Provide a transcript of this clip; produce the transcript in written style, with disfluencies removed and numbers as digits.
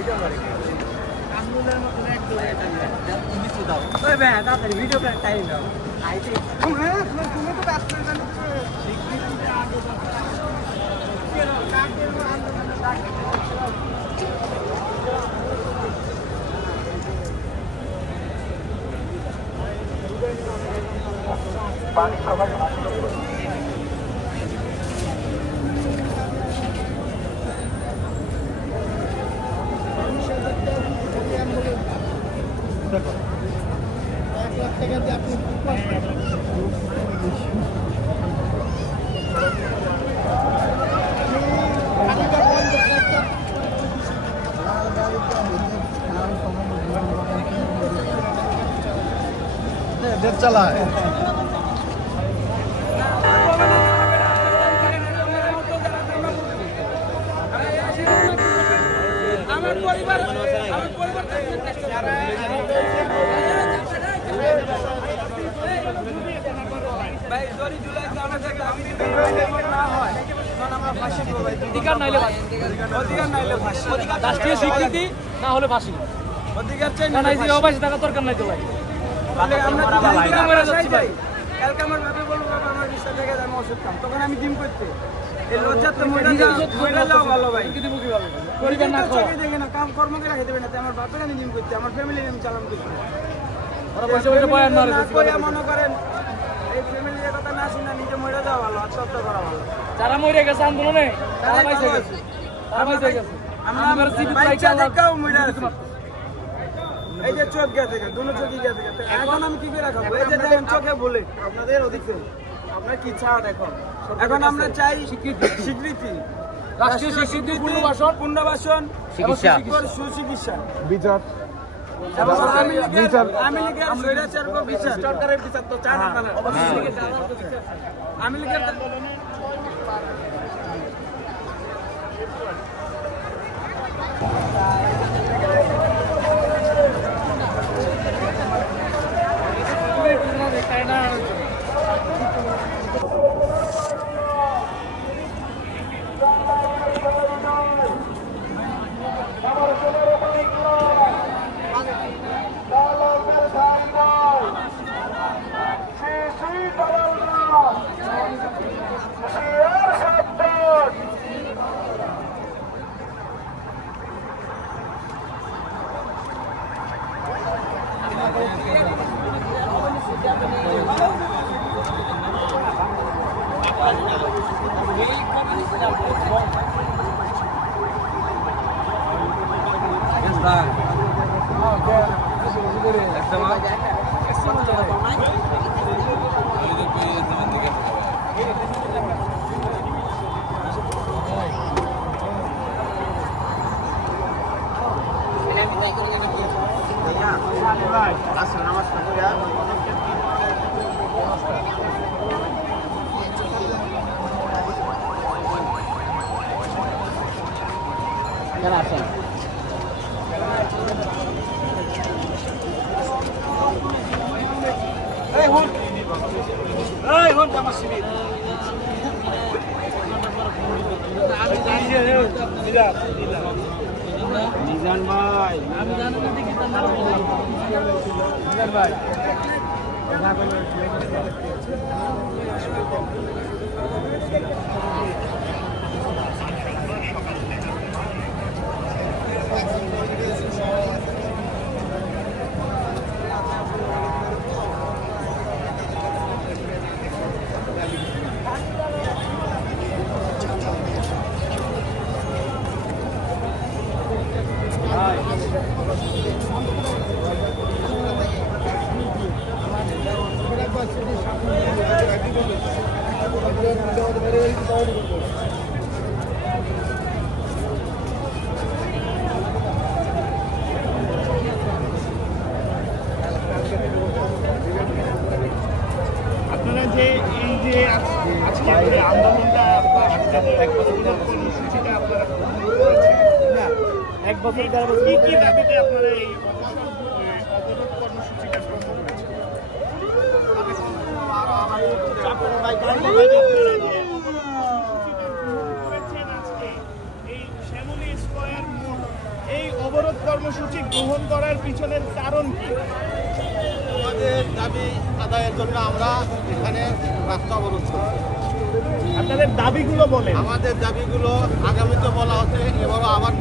Video time দাও তুমি তো ব্যস্ত পানি সবাই দেখো 1 লাখ টাকা দিয়ে আপনি देख चला है রাষ্ট্রীয় স্বীকৃতি না হলে ফাঁসি অধিকার চাই না অবশ্যই টাকা দরকার নাই তো ভাই কালকে আমার বাবা বলবো বাবা আমার রিক্সা থেকে আমি ওষুধ খাম তখন আমি ডিম করতে এই লজ্জা তো মহিলা যাও ভালো ভাই পরিবার না চোখে দেখে না কাম কর্ম করে খেতে পারি না আমার বাপের আমি ডিম করতে আমার ফ্যামিলি আমি চালান করতে মনে করেন এই ফ্যামিলির কথা না শুনে নিজে মরে যাওয়া ভালো আত্মহত্যা করা ভালো যারা মরে গেছে আন্দোলনে তারা পাইছে গেছে এই যে চোখ গেছে দুনো চোখই গেছে এখন আমি কি করে রাখবো এই যে দেখেন চোখে বলে আপনাদের ওদিকে আপনার কি চান এখন আমরা চাই স্বীকৃতি রাষ্ট্রীয় স্বীকৃতি পুনর্বাসন সুচিকিৎসা বিচার আমি লিখে স্বৈরাচার বিচার সরকারের বিচার তো চান আপনারা আমি লিখে নিজান ভাই আমি জানি না দেখি নিজান ভাই আপনারা যে এই যে আজকে আন্দোলনটা এক বছরের কর্মসূচিটা আপনারা না এক বছর কি দাবিতে আপনারা এই অবরোধ কর্মসূচিটা গ্রহণ করেছেন? এই শ্যামলী স্কয়ার মোড় এই কর্মসূচি গ্রহণ করার পিছনের কারণ কি? আমাদের দাবি আদায়ের জন্য আমরা এখানে রাস্তা অবরোধ করছি। আপনাদের দাবিগুলো বলেন। আমাদের দাবিগুলো আগামীতে বলা হচ্ছে, এবারও আবার